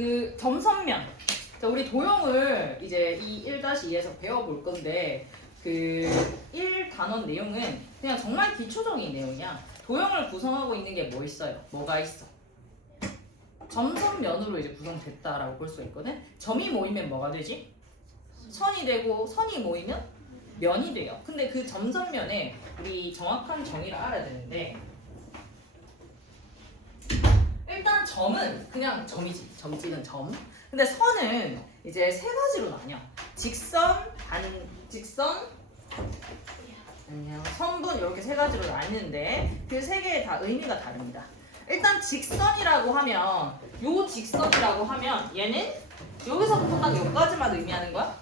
그 점선면. 자, 우리 도형을 이제 이 1-2에서 배워볼 건데 그 1단원 내용은 그냥 정말 기초적인 내용이야. 도형을 구성하고 있는 게 뭐 있어요? 뭐가 있어? 점선면으로 이제 구성됐다라고 볼 수 있거든. 점이 모이면 뭐가 되지? 선이 되고 선이 모이면 면이 돼요. 근데 그 점선면에 우리 정확한 정의를 알아야 되는데 일단 점은 그냥 점이지. 점지는 점. 근데 선은 이제 세 가지로 나뉘어. 직선, 반직선, 선분 이렇게 세 가지로 나뉘는데 그 세 개의 다 의미가 다릅니다. 일단 직선이라고 하면 요 직선이라고 하면 얘는 여기서부터 딱 여기까지만 의미하는 거야?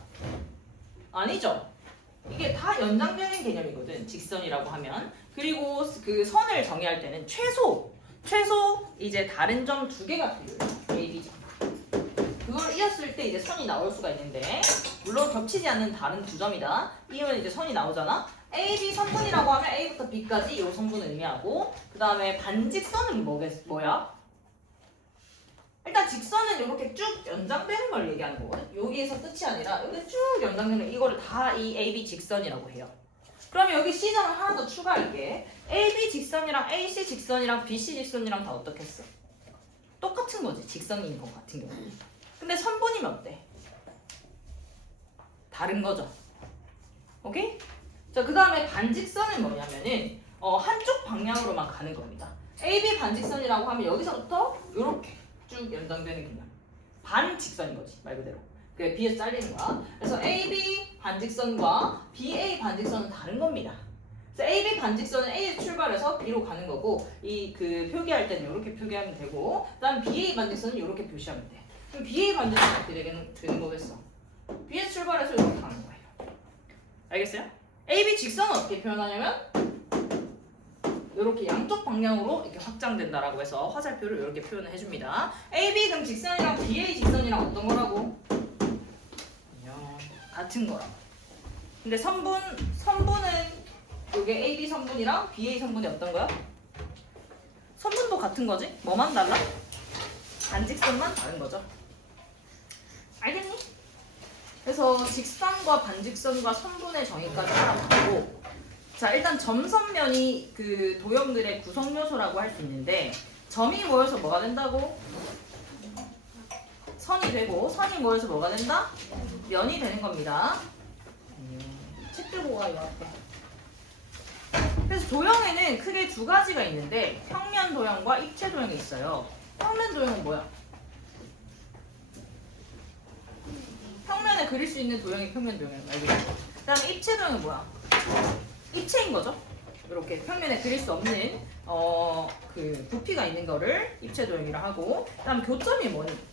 아니죠. 이게 다 연장되는 개념이거든. 직선이라고 하면. 그리고 그 선을 정의할 때는 최소 이제 다른 점 두 개가 필요해요. A, B 점. 그걸 이었을 때 이제 선이 나올 수가 있는데 물론 겹치지 않는 다른 두 점이다. 이면 이제 선이 나오잖아. A, B 선분이라고 하면 A부터 B까지 이 선분을 의미하고 그 다음에 반직선은 뭐야? 일단 직선은 이렇게 쭉 연장되는 걸 얘기하는 거거든. 여기에서 끝이 아니라 여기 쭉 연장되는 이거를 다 이 AB 직선이라고 해요. 그러면 여기 C점을 하나 더 추가할게. AB 직선이랑 AC 직선이랑 BC 직선이랑 다 어떻게 했어? 똑같은 거지. 직선인 것 같은 경우. 근데 선분이면 어때? 다른 거죠. 오케이? 자, 그 다음에 반직선은 뭐냐면은 한쪽 방향으로만 가는 겁니다. AB 반직선이라고 하면 여기서부터 이렇게 쭉 연장되는 개념. 반직선인 거지, 말 그대로. 그게 B에서 잘리는 거야. 그래서 AB 반직선과 BA 반직선은 다른 겁니다. 그래서 AB 반직선은 A에서 출발해서 B로 가는 거고, 이 그 표기할 때는 이렇게 표기하면 되고, 그다음 BA 반직선은 이렇게 표시하면 돼. 그럼 BA 반직선은 어떻게 되는 거겠어? B에서 출발해서 이렇게 가는 거예요. 알겠어요? AB 직선은 어떻게 표현하냐면 이렇게 양쪽 방향으로 이렇게 확장된다라고 해서 화살표를 이렇게 표현을 해줍니다. AB 그럼 직선이랑 BA 직선이랑 어떤 거라고? 같은 거라고. 근데 선분은 이게 AB 선분이랑 BA 선분이 어떤 거야? 선분도 같은 거지? 뭐만 달라? 반직선만 다른 거죠. 알겠니? 그래서 직선과 반직선과 선분의 정의까지 알아봤고, 자, 일단 점선면이 그 도형들의 구성 요소라고 할 수 있는데 점이 모여서 뭐가 된다고? 선이 되고 선이 모여서 뭐가 된다? 면이 되는 겁니다. 책 들고 와 이거 앞에. 그래서 도형에는 크게 두 가지가 있는데 평면 도형과 입체 도형이 있어요. 평면 도형은 뭐야? 평면에 그릴 수 있는 도형이 평면 도형이에요. 알겠죠? 그 다음에 입체 도형은 뭐야? 입체인 거죠. 이렇게 평면에 그릴 수 없는 그 부피가 있는 거를 입체 도형이라 하고, 그다음 교점이 뭐니?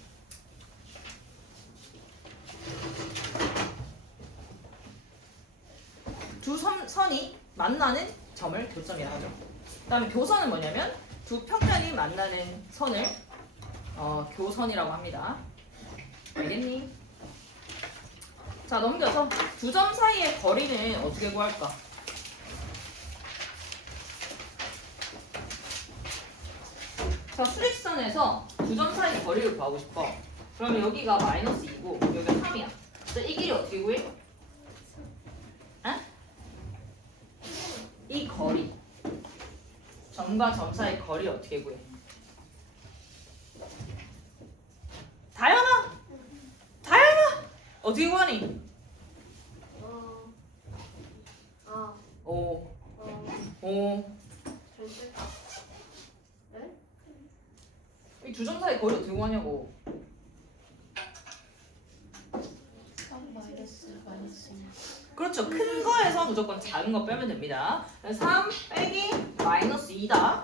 두 선이 만나는 점을 교점이라 하죠. 그다음에 교선은 뭐냐면 두 평면이 만나는 선을 교선이라고 합니다. 알겠니? 자, 넘겨서 두 점 사이의 거리는 어떻게 구할까? 자, 수직선에서 두 점 사이 거리를 구하고 싶어. 그러면 여기가 마이너스 2고 여기가 3이야. 자, 이 길이 어떻게 구해? 아? 이 거리. 점과 점 사이 거리 어떻게 구해? 다현아! 어떻게 구하니? 이 두 점 사이 거리 어떻게 구하냐고. 그렇죠. 큰 거에서 무조건 작은 거 빼면 됩니다. 3 빼기 마이너스 2다.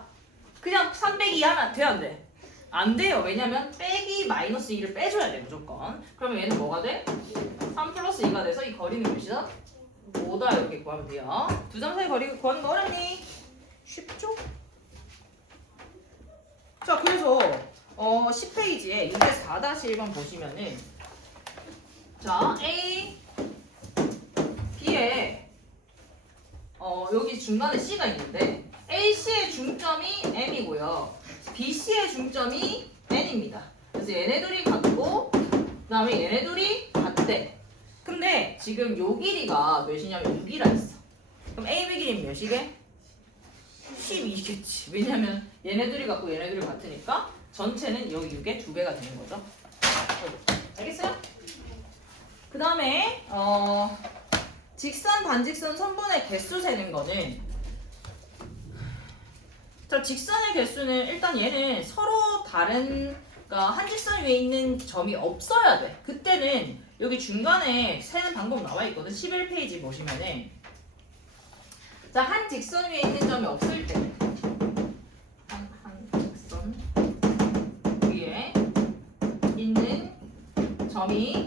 그냥 3 빼기 2 하면 돼야 안 돼? 안 돼요. 왜냐면 빼기 마이너스 2를 빼줘야 돼 무조건. 그러면 얘는 뭐가 돼? 3 플러스 2가 돼서 이 거리는 몇이다? 5다 이렇게 구하면 돼요. 두 점 사이 거리 구하는 거 어렵니? 쉽죠? 자, 그래서 10페이지에 문제 4-1번 보시면은 자, A, B에 여기 중간에 C가 있는데 AC의 중점이 M이고요. BC의 중점이 N입니다. 그래서 얘네들이 갖고 다음에 얘네들이 같대. 근데 지금 요 길이가 몇이냐면 6이라 했어. 그럼 AB 길이는 몇이게? 12겠지. 왜냐면 얘네들이 같고 얘네들이 같으니까 전체는 여기 6의 2배가 되는 거죠. 알겠어요? 그 다음에 직선, 반직선, 선분의 개수 세는 거는 자, 직선의 개수는 일단 얘는 서로 다른 그러니까 한 직선 위에 있는 점이 없어야 돼. 그때는 여기 중간에 세는 방법 나와 있거든. 11페이지 보시면은 자, 한 직선 위에 있는 점이 없을 때 한 직선 위에 있는 점이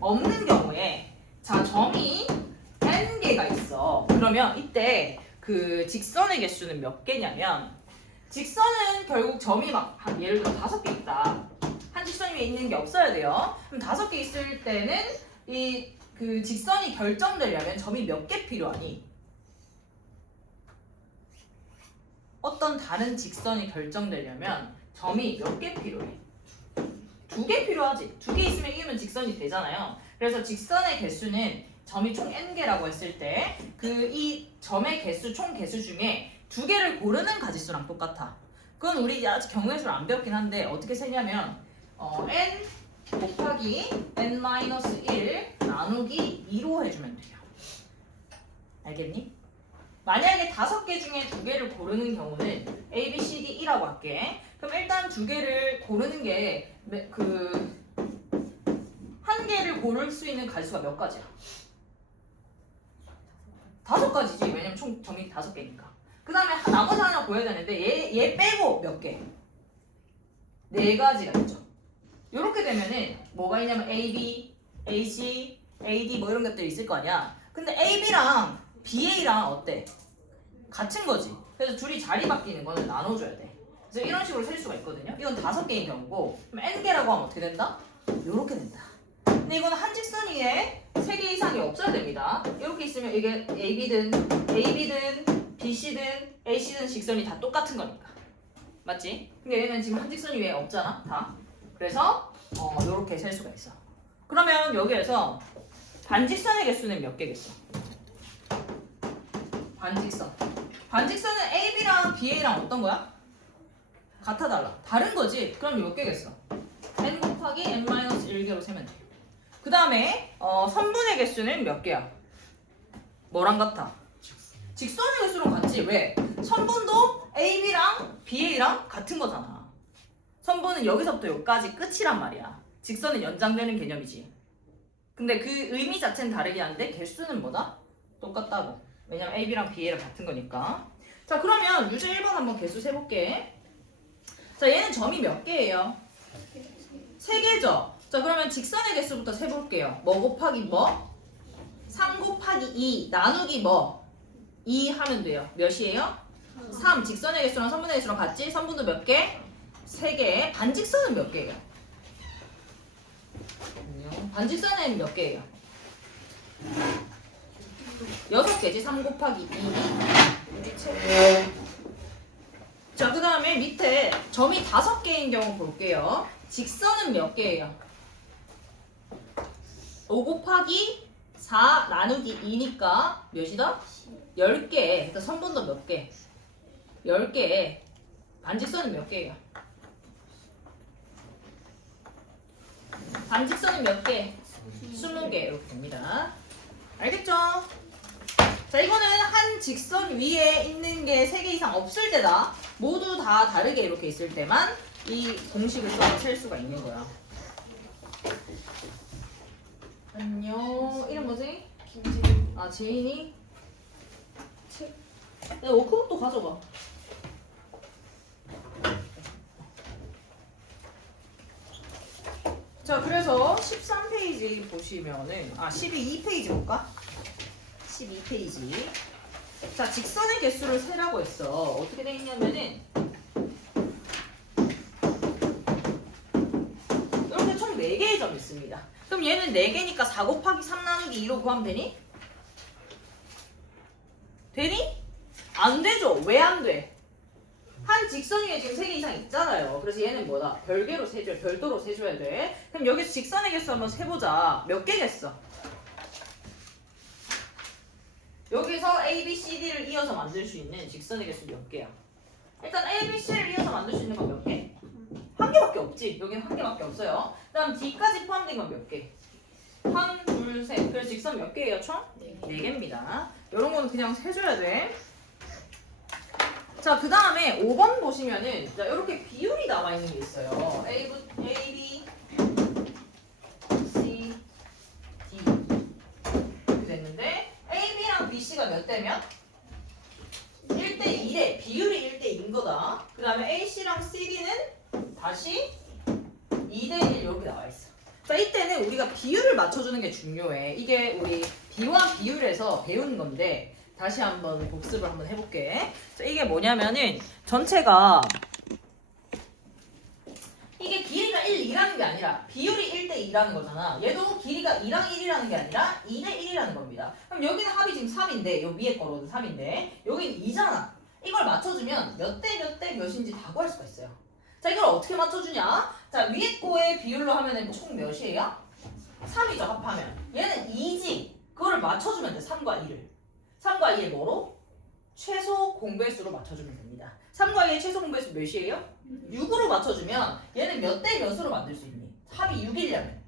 없는 경우에 자, 점이 n개가 있어. 그러면 이때 그 직선의 개수는 몇 개냐면 직선은 결국 점이 막 예를 들어 5개 있다. 한 직선 위에 있는 게 없어야 돼요. 그럼 5개 있을 때는 이 그 직선이 결정되려면 점이 몇 개 필요하니? 어떤 다른 직선이 결정되려면 점이 몇 개 필요해? 2개 필요하지. 2개 있으면 이으면 직선이 되잖아요. 그래서 직선의 개수는 점이 총 n개라고 했을 때 그 이 점의 개수 총 개수 중에 2개를 고르는 가지수랑 똑같아. 그건 우리 아직 경우의 수를 안 배웠긴 한데 어떻게 세냐면 n 곱하기 n-1 나누기 2로 해주면 돼요. 알겠니? 만약에 5개 중에 2개를 고르는 경우는 A, B, C, D라고 할게. 그럼 일단 2개를 고르는 게 한 개를 고를 수 있는 가지수가 몇 가지야? 5가지지. 왜냐면 총 점이 5개니까. 그 다음에 나머지 하나 보여야 되는데 얘 빼고 몇 개? 4가지가 있죠. 이렇게 되면은 뭐가 있냐면 AB, AC, AD 뭐 이런 것들이 있을 거 아니야. 근데 AB랑 BA랑 어때? 같은 거지. 그래서 둘이 자리 바뀌는 거는 나눠줘야 돼. 그래서 이런 식으로 셀 수가 있거든요. 이건 5개인 경우고 그럼 n개라고 하면 어떻게 된다? 이렇게 된다. 근데 이거는 한 직선 위에 3개 이상이 없어야 됩니다. 이렇게 있으면 이게 AB든 BC든 AC든 직선이 다 똑같은 거니까. 맞지? 근데 얘는 지금 한 직선 위에 없잖아. 다. 그래서 이렇게 셀 수가 있어. 그러면 여기에서 반직선의 개수는 몇 개겠어? 반직선은 AB랑 BA랑 어떤 거야? 같아 달라. 다른 거지. 그럼 몇 개겠어? n 곱하기 n-1개로 세면 돼. 그 다음에 선분의 개수는 몇 개야? 뭐랑 같아? 직선의 개수랑 같지. 왜? 선분도 AB랑 BA랑 같은 거잖아. 선분은 여기서부터 여기까지 끝이란 말이야. 직선은 연장되는 개념이지. 근데 그 의미 자체는 다르긴 한데 개수는 뭐다? 똑같다고. 왜냐면 AB랑 BA랑 같은 거니까. 자, 그러면 유제 1번 한번 개수 세볼게. 자, 얘는 점이 몇 개예요? 3개죠? 자, 그러면 직선의 개수부터 세볼게요. 뭐 곱하기 뭐? 3 곱하기 2 나누기 뭐? 2 하면 돼요. 몇이에요? 3. 직선의 개수랑 선분의 개수랑 같지? 선분도 몇 개? 3개. 반직선은 몇 개예요? 반직선은 몇 개예요? 6개지. 3 곱하기 2. 자, 그 다음에 밑에 점이 5개인 경우 볼게요. 직선은 몇 개예요? 5 곱하기 4 나누기 2니까 몇이다? 10개. 그러니까 선분도 몇 개? 10개. 반직선은 몇 개예요? 반직선은 몇 개? 20개 이렇게 됩니다. 알겠죠? 자, 이거는 한 직선 위에 있는 게 3개 이상 없을 때다. 모두 다 다르게 이렇게 있을 때만 이 공식을 써서 셀 수가 있는 거야. 안녕. 이름 뭐지? 김지인. 아, 지인이? 야, 워크북도 가져가. 자, 그래서 13페이지 보시면은 12페이지 볼까? 12페이지. 자, 직선의 개수를 세라고 했어. 어떻게 돼 있냐면은 이렇게 총 4개의 점이 있습니다. 그럼 얘는 4개니까 4 곱하기 3 나누기 2로 구하면 되니? 되니? 안 되죠. 왜 안 돼? 한 직선 위에 지금 3개 이상 있잖아요. 그래서 얘는 뭐다? 별도로 세줘야 돼. 그럼 여기서 직선의 개수 한번 세보자. 몇 개겠어? 여기서 A, B, C, D를 이어서 만들 수 있는 직선의 개수 몇 개야? 일단 A, B, C를 이어서 만들 수 있는 건 몇 개? 한 개밖에 없지. 여기는 한 개밖에 없어요. 그 다음 D까지 포함된 건 몇 개? 한, 둘, 셋. 그래서 직선 몇 개예요, 총? 4개입니다. 이런 거는 그냥 세줘야 돼. 자, 그 다음에 5번 보시면은 자, 이렇게 비율이 나와 있는 게 있어요. A, B, C, D 이렇게 됐는데 A, B랑 B, C가 몇 대면? 1대 1에 비율이 1대 2인 거다. 그 다음에 A, C랑 C, D는 다시 2대 1 이렇게 나와 있어. 자, 이때는 우리가 비율을 맞춰주는 게 중요해. 이게 우리 비와 비율에서 배운 건데 다시 한번 복습을 한번 해볼게. 자, 이게 뭐냐면은 전체가 이게 길이가 1, 2라는 게 아니라 비율이 1대 2라는 거잖아. 얘도 길이가 2랑 1이라는 게 아니라 2대 1이라는 겁니다. 그럼 여기는 합이 지금 3인데 요 위에 거로는 3인데 여긴 2잖아. 이걸 맞춰주면 몇 대 몇 대 몇인지 다 구할 수가 있어요. 자, 이걸 어떻게 맞춰주냐? 자, 위에 거의 비율로 하면은 총 몇이에요? 3이죠, 합하면. 얘는 2지. 그거를 맞춰주면 돼, 3과 2를. 3과 2의 뭐로? 최소 공배수로 맞춰주면 됩니다. 3과 2의 최소 공배수 몇이에요? 6으로 맞춰주면 얘는 몇 대 몇으로 만들 수 있니? 합이 6이려면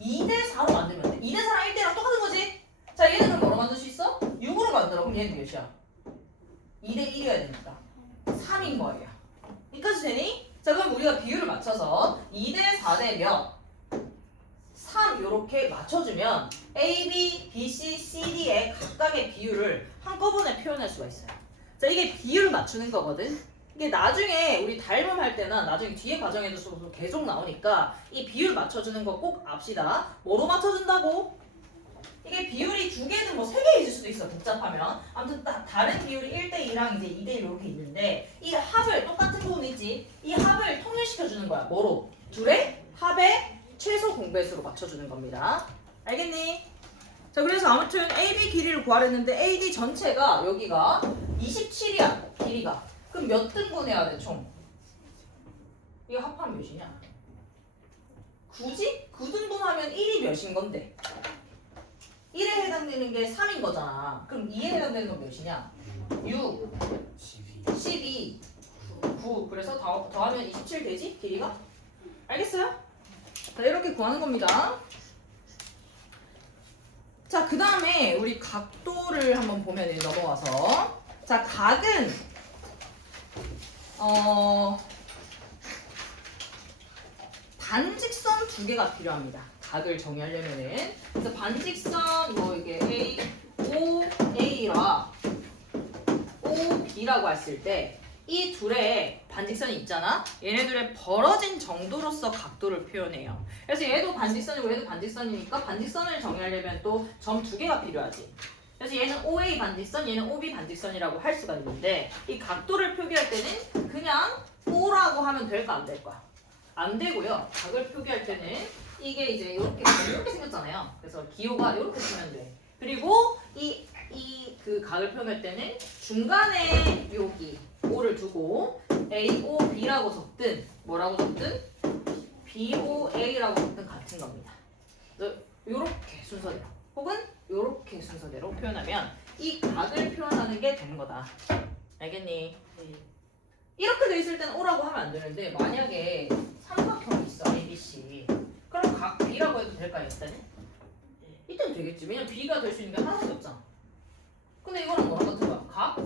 2대 4로 만들면 돼. 2대 4랑 1대랑 똑같은 거지? 자, 얘는 그럼 뭐로 만들 수 있어? 6으로 만들어. 그럼 얘는 몇이야? 2대 1이어야 되니까 3인 거예요. 여기까지 되니? 자, 그럼 우리가 비율을 맞춰서 2대 4대 몇? 3 이렇게 맞춰주면 A, B, B, C, C, D의 각각의 비율을 한꺼번에 표현할 수가 있어요. 자, 이게 비율을 맞추는 거거든. 이게 나중에 우리 닮음할 때나 나중에 뒤에 과정에도 계속 나오니까 이 비율 맞춰주는 거 꼭 압시다. 뭐로 맞춰준다고? 이게 비율이 2개든 뭐 3개일 수도 있어, 복잡하면. 아무튼 딱 다른 비율이 1대 2랑 이제 2대 1 이렇게 있는데 이 합을 똑같은 부분 있지? 이 합을 통일시켜주는 거야. 뭐로? 둘의 합의 최소 공배수로 맞춰주는 겁니다. 알겠니? 자, 그래서 아무튼 AB 길이를 구하랬는데 AD 전체가 여기가 27이야, 길이가. 그럼 몇 등분해야 돼, 총? 이거 합하면 몇이냐? 9지? 9등분하면 1이 몇인 건데? 1에 해당되는 게 3인 거잖아. 그럼 2에 해당되는 건 몇이냐? 6, 12, 9. 그래서 더하면 27 되지? 길이가? 알겠어요? 자, 이렇게 구하는 겁니다. 자, 그 다음에 우리 각도를 한번 보면 넘어와서 자, 각은 반직선 2개가 필요합니다. 각을 정의하려면은. 그래서 반직선 뭐 이게 A, O, A라 O, B라고 했을 때 이 둘의 반직선이 있잖아. 얘네들의 벌어진 정도로서 각도를 표현해요. 그래서 얘도 반직선이고 얘도 반직선이니까 반직선을 정의하려면 또 점 2개가 필요하지. 그래서 얘는 OA 반직선, 얘는 OB 반직선이라고 할 수가 있는데 이 각도를 표기할 때는 그냥 O라고 하면 될까 안 될까? 안 되고요. 각을 표기할 때는 이게 이제 이렇게 생겼잖아요. 그래서 기호가 이렇게 쓰면 돼. 그리고 그 각을 표현할 때는 중간에 여기 O를 두고 A, O, B라고 적든 뭐라고 적든 B, O, A라고 적든 같은 겁니다. 그래서 이렇게 순서대로 혹은 이렇게 순서대로 표현하면 이 각을 표현하는 게 되는 거다. 알겠니? 이렇게 돼 있을 때는 O라고 하면 안 되는데 만약에 삼각형이 있어 A, B, C 그럼 각 B라고 해도 될까요? 이때는 되겠지. 왜냐면 B가 될 수 있는 게 하나밖에 없잖아. 근데 이거랑 뭐랑 같은 거야? 각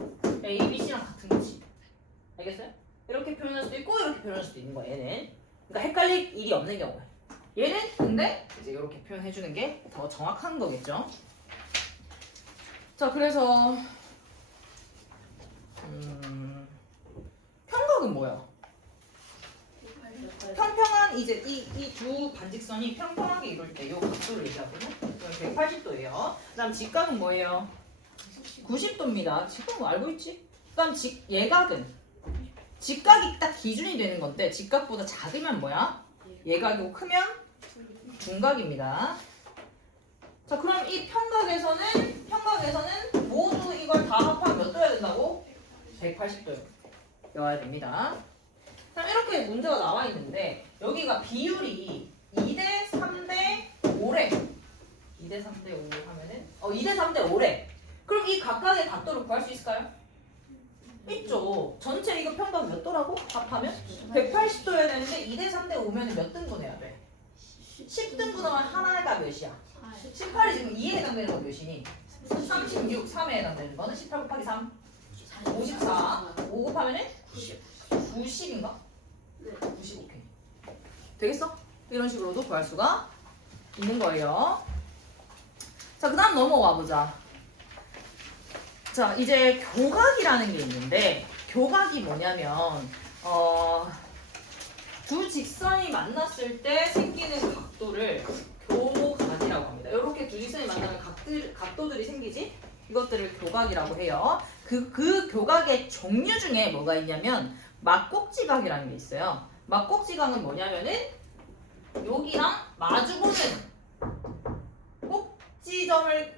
A, B, C랑 같은 거지. 알겠어요? 이렇게 표현할 수도 있고 이렇게 표현할 수도 있는 거야. 얘는 그러니까 헷갈릴 일이 없는 경우야. 얘는 근데 이제 이렇게 표현해주는 게 더 정확한 거겠죠. 자, 그래서 평각은 뭐야? 평평한 이제 이 두 반직선이 평평하게 이룰 때 이 각도를 얘기하거든요. 180도예요. 그다음 직각은 뭐예요? 90도입니다. 직각 뭐 알고 있지? 그다음 예각은 직각이 딱 기준이 되는 건데 직각보다 작으면 뭐야? 예각이고 크면 중각입니다. 자, 그럼 이 평각에서는 모두 이걸 다 합하면 몇 도야 된다고? 180도요. 외워야 됩니다. 그럼 이렇게 문제가 나와 있는데 여기가 비율이 2대 3대 5래. 2대 3대 5 하면은 2대 3대 5래. 그럼 이 각각의 각도를 구할 수 있을까요? 있죠. 전체 이거 평각 몇 도라고? 합하면? 180도여야 되는데 2대 3대 5면 몇 등분 해야 돼? 10등분하면 하나가 몇이야? 18이 지금 2에 해당되는 건 몇이니? 36, 3에 해당되는 거는 18 곱하기 3 54 5 곱하면은 90인가? 90 오케이. 되겠어? 이런 식으로도 구할 수가 있는 거예요. 자, 그 다음 넘어와 보자. 자, 이제 교각이라는 게 있는데 교각이 뭐냐면 두 직선이 만났을 때 생기는 각도를 교각이라고 합니다. 이렇게 두 직선이 만나면 각도들이 생기지? 이것들을 교각이라고 해요. 그 교각의 종류 중에 뭐가 있냐면 막꼭지각이라는 게 있어요. 막꼭지각은 뭐냐면은 여기랑 마주보는 꼭지점을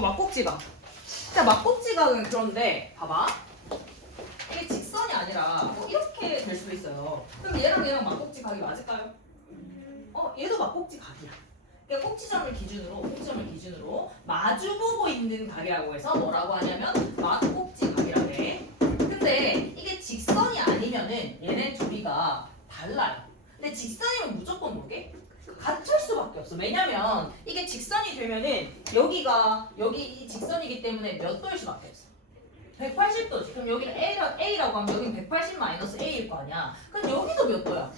막꼭지각. 자, 막꼭지각은 그런데 봐봐. 이게 직선이 아니라 뭐 이렇게 될 수도 있어요. 그럼 얘랑 막꼭지각이 맞을까요? 얘도 막꼭지각이야. 그러니까 꼭지점을 기준으로 마주보고 있는 각이라고 해서 뭐라고 하냐면 막꼭지각이라고 해. 근데 이게 직선이 아니면은 얘네 둘이가 달라요. 근데 직선이면 무조건 뭐게? 같을 수밖에 없어. 왜냐면 이게 직선이 되면은 여기 이 직선이기 때문에 몇 도일 수밖에 없어. 180도지. 그럼 여기는 A라고 하면 여기는 180 마이너스 A일 거 아니야. 그럼 여기도 몇 도야?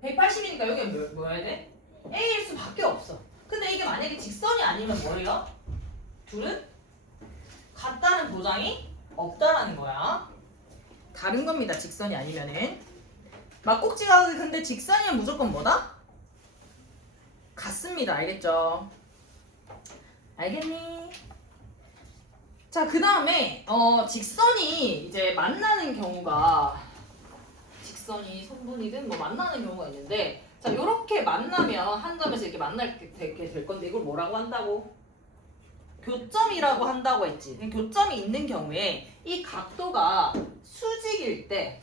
180이니까 여기는 뭐여야 돼? A일 수밖에 없어. 근데 이게 만약에 직선이 아니면 뭐예요? 둘은 같다는 보장이 없다라는 거야. 다른 겁니다. 직선이 아니면은. 막꼭지가 근데 직선이면 무조건 뭐다? 같습니다. 알겠죠? 알겠니? 자, 그 다음에 직선이 이제 만나는 경우가 직선이 선분이든 뭐 만나는 경우가 있는데 자, 요렇게 만나면 한 점에서 이렇게 만나게 될 건데 이걸 뭐라고 한다고? 교점이라고 한다고 했지. 교점이 있는 경우에 이 각도가 수직일 때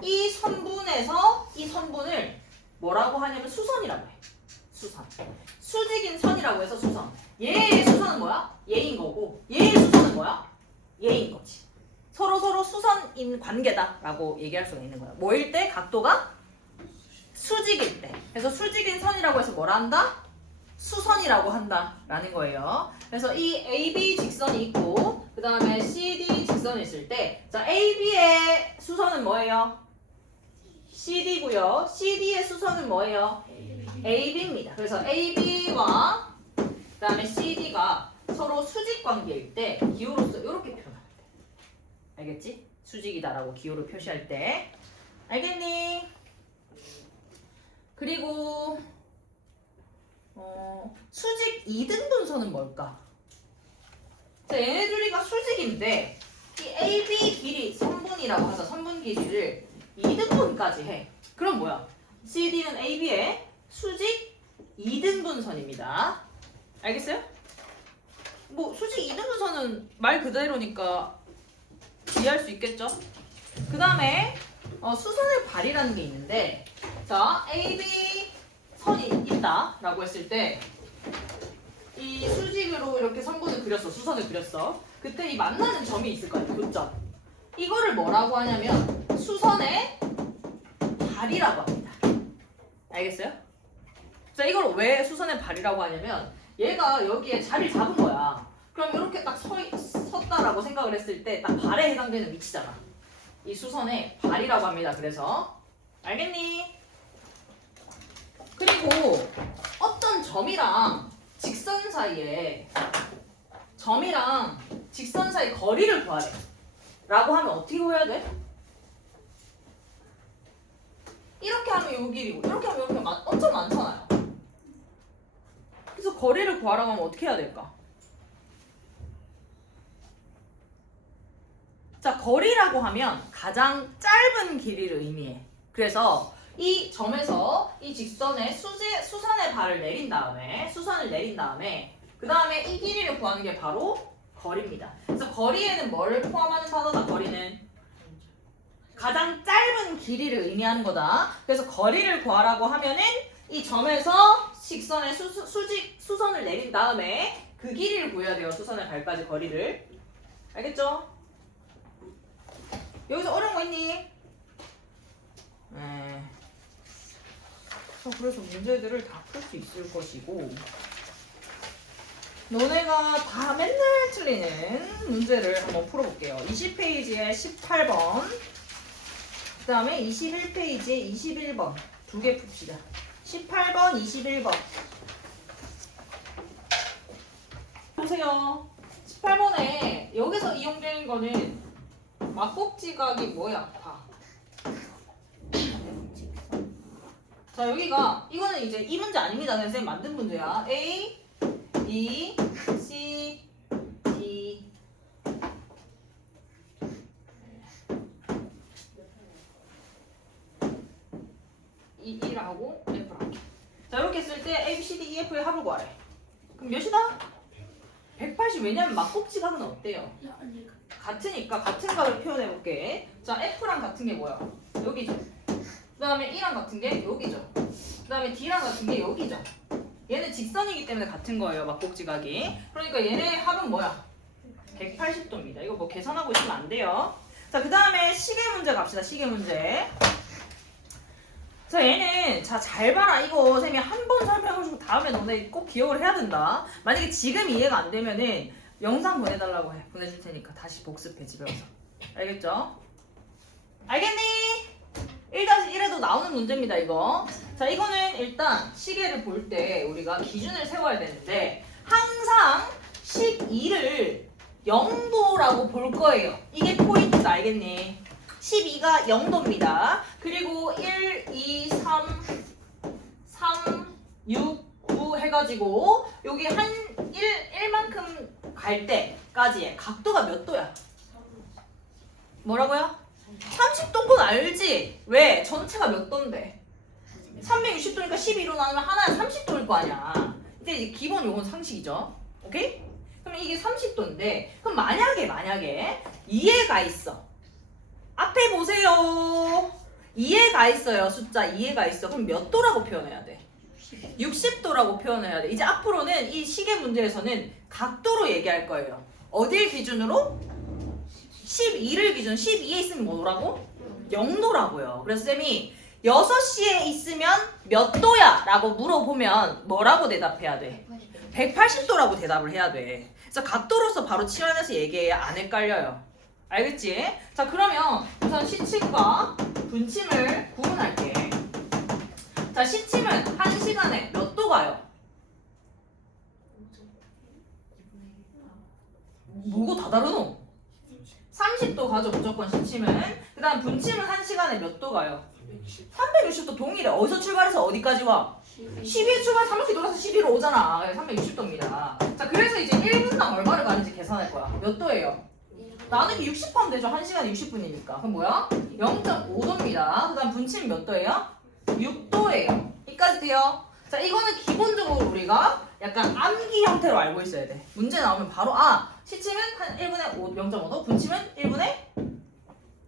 이 선분에서 이 선분을 뭐라고 하냐면 수선이라고 해. 수선. 수직인 선이라고 해서 수선. 얘의 수선은 뭐야? 얘인 거고 얘의 수선은 뭐야? 얘인 거지. 서로 수선인 관계다라고 얘기할 수가 있는 거야. 뭐일 때? 각도가 수직일 때. 그래서 수직인 선이라고 해서 뭐라 한다? 수선이라고 한다라는 거예요. 그래서 이 AB 직선이 있고 그 다음에 CD 직선이 있을 때 자, AB의 수선은 뭐예요? CD고요. CD의 수선은 뭐예요? AB입니다. 그래서 AB와 그 다음에 CD가 서로 수직 관계일 때 기호로서 이렇게 표현하면 돼. 알겠지? 수직이다라고 기호로 표시할 때. 알겠니? 그리고 수직 2등분선은 뭘까? 자, 얘네 둘이가 수직인데 이 AB 길이 선분이라고 하자. 선분 길이를 2등분까지 해. 그럼 뭐야? CD는 AB의 수직 2등분선입니다. 알겠어요? 뭐 수직 2등분선은 말 그대로니까 이해할 수 있겠죠? 그 다음에 수선의 발이라는 게 있는데 자, AB 선이 있다라고 했을 때 이 수직으로 이렇게 선분을 그렸어. 수선을 그렸어. 그때 이 만나는 점이 있을 거야. 교점. 이거를 뭐라고 하냐면 수선의 발이라고 합니다. 알겠어요? 자, 이걸 왜 수선의 발이라고 하냐면 얘가 여기에 자리를 잡은 거야. 그럼 이렇게 딱 섰다라고 생각을 했을 때 딱 발에 해당되는 위치잖아. 이 수선의 발이라고 합니다. 그래서 알겠니? 그리고 어떤 점이랑 직선 사이에 점이랑 직선 사이 거리를 구하래 라고 하면 어떻게 구해야 돼? 이렇게 하면 요 길이고 이렇게 하면 이렇게 엄청 많잖아요. 그래서 거리를 구하라고 하면 어떻게 해야 될까? 자, 거리라고 하면 가장 짧은 길이를 의미해. 그래서 이 점에서 이 직선에 수선의 발을 내린 다음에 수선을 내린 다음에 그 다음에 이 길이를 구하는 게 바로 거리입니다. 그래서 거리에는 뭐를 포함하는 단어다? 거리는 가장 짧은 길이를 의미하는 거다. 그래서 거리를 구하라고 하면은 이 점에서 직선의 수선을 내린 다음에 그 길이를 구해야 돼요. 수선의 발까지 거리를. 알겠죠? 여기서 어려운 거 있니? 네. 그래서 문제들을 다 풀 수 있을 것이고 너네가 다 맨날 틀리는 문제를 한번 풀어볼게요. 20페이지에 18번 그 다음에 21페이지에 21번 두 개 풉시다. 18번, 21번 보세요. 18번에 여기서 이용되는 거는 막꼭지각이 뭐야? 다. 자, 여기가 이거는 이제 이 문제 아닙니다. 선생님 만든 문제야. A, B, C, D. E라고 F라고. 자, 이렇게 했을 때 A, B, C, D, E, F의 합을 구하래. 그럼 몇이다? 180. 왜냐면 막꼭지각은 어때요? 같으니까 같은 값을 표현해볼게. 자, F랑 같은 게 뭐야? 여기죠. 그 다음에 E랑 같은 게 여기죠. 그 다음에 D랑 같은 게 여기죠. 얘는 직선이기 때문에 같은 거예요. 막꼭지각이. 그러니까 얘네 합은 뭐야? 180도입니다. 이거 뭐 계산하고 있으면 안 돼요. 자, 그 다음에 시계 문제 갑시다. 시계 문제. 자, 얘는 잘 봐라. 이거 선생님이 한 번 설명해주고 다음에 너네 꼭 기억을 해야 된다. 만약에 지금 이해가 안 되면은 영상 보내달라고 해. 보내줄 테니까 다시 복습해 집에 와서. 알겠죠? 알겠니? 1-1에도 나오는 문제입니다. 이거. 자, 이거는 일단 시계를 볼 때 우리가 기준을 세워야 되는데 항상 12를 0도라고 볼 거예요. 이게 포인트다. 알겠니? 12가 0도입니다. 그리고 1, 2, 3, 6, 9 해가지고 여기 한 1만큼 갈 때까지의 각도가 몇 도야? 뭐라고요? 30도인 건 알지? 왜? 전체가 몇 도인데? 360도니까 12로 나누면 하나는 30도일 거 아니야. 근데 이제 기본 요건 상식이죠. 오케이? 그럼 이게 30도인데 그럼 만약에 2에가 있어. 앞에 보세요. 2에가 있어요. 숫자 2에가 있어. 그럼 몇 도라고 표현해야 돼? 60도라고 표현해야 돼. 이제 앞으로는 이 시계 문제에서는 각도로 얘기할 거예요. 어딜 기준으로? 12를 기준 12에 있으면 뭐라고? 0도라고요. 그래서 쌤이 6시에 있으면 몇 도야? 라고 물어보면 뭐라고 대답해야 돼? 180도라고 대답을 해야 돼. 그래서 각도로서 바로 치환해서 얘기해야 안 헷갈려요. 알겠지? 자, 그러면 우선 시침과 분침을 구분할게. 자, 시침은 1시간에 몇 도 가요? 뭐가 다 다르노? 30도 가죠, 무조건 시침은. 그 다음 분침은 1시간에 몇 도 가요? 360도 동일해. 어디서 출발해서 어디까지 와? 12에 출발 3바퀴 돌아서 12로 오잖아. 360도입니다. 자, 그래서 이제 1분당 얼마를 가는지 계산할 거야. 몇 도예요? 나누기 60 하면 되죠. 1시간에 60분이니까. 그럼 뭐야? 0.5도입니다. 그 다음 분침이 몇 도예요? 6도예요. 여기까지 돼요? 자, 이거는 기본적으로 우리가 약간 암기 형태로 알고 있어야 돼. 문제 나오면 바로 시침은 한 1분에 0.5도, 분침은 1분에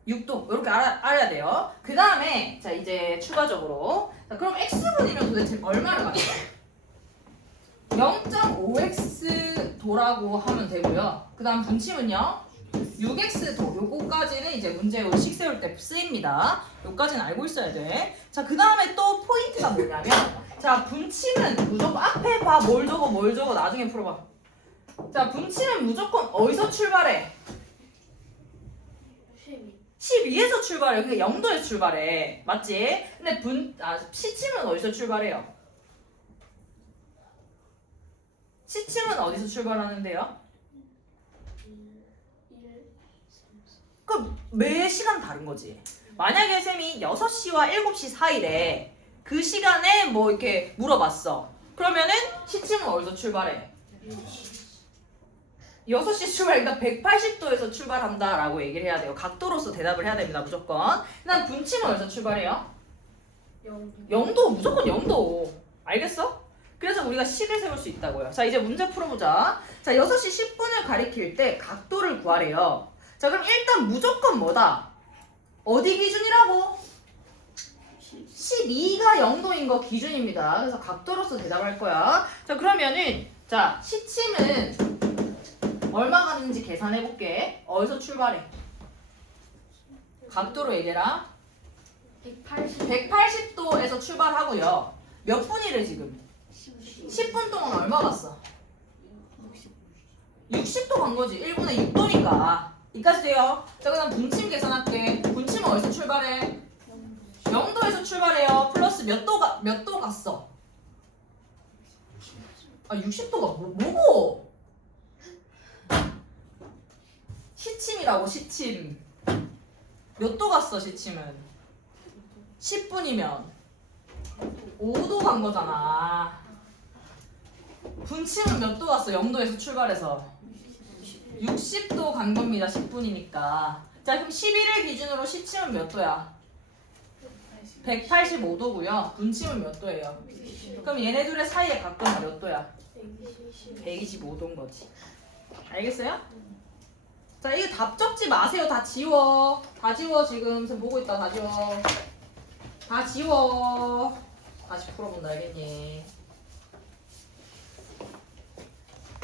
6도 이렇게 알아야 돼요. 그 다음에 자 이제 추가적으로 자 그럼 x분이면 도대체 얼마를 가져가? 0.5x 도라고 하면 되고요. 그 다음 분침은요 6x 도 요거까지는 이제 문제 식 세울 때 쓰입니다. 요까지는 알고 있어야 돼. 자 그 다음에 또 포인트가 뭐냐면 자 분침은 무조건 앞에 봐 뭘 적어 나중에 풀어봐. 자 분침은 무조건 어디서 출발해? 12에서 출발해. 그게 0도에서 출발해. 맞지? 근데 시침은 어디서 출발해요? 시침은 어디서 출발하는데요? 그럼 매 시간 다른 거지. 만약에 쌤이 6시와 7시 사이래. 그 시간에 뭐 이렇게 물어봤어. 그러면은 시침은 어디서 출발해? 6시 출발, 그러니까 180도에서 출발한다라고 얘기를 해야 돼요. 각도로서 대답을 해야 됩니다, 무조건. 그다음 분침은 어디서 출발해요? 0도, 무조건 0도. 알겠어? 그래서 우리가 식을 세울 수 있다고요. 자, 이제 문제 풀어보자. 자, 6시 10분을 가리킬 때 각도를 구하래요. 자, 그럼 일단 무조건 뭐다? 어디 기준이라고? 12가 0도인 거 기준입니다. 그래서 각도로서 대답할 거야. 자, 그러면은 자, 시침은 얼마 가는지 계산해 볼게. 어디서 출발해? 각도로 얘기해라. 180도에서 출발하고요. 몇 분이래 지금? 10분 동안 얼마 갔어? 60도 간 거지. 1분에 6도니까. 이까지 돼요. 자, 그다음 분침 계산할게. 분침은 어디서 출발해? 0도에서 출발해요. 플러스 몇 도 갔어? 60도가 뭐고? 시침이라고 시침. 몇 도 갔어 시침은? 10분이면 5도 간 거잖아. 분침은 몇 도 갔어? 0도에서 출발해서 60도 간 겁니다. 10분이니까. 자 그럼 11을 기준으로 시침은 몇 도야? 185도고요. 분침은 몇 도예요? 그럼 얘네 둘의 사이의 각도는 몇 도야? 125도인 거지. 알겠어요? 자, 이거 답 적지 마세요. 다 지워. 다 지워, 지금. 지금 보고 있다. 다 지워. 다 지워. 다시 풀어본다, 알겠니?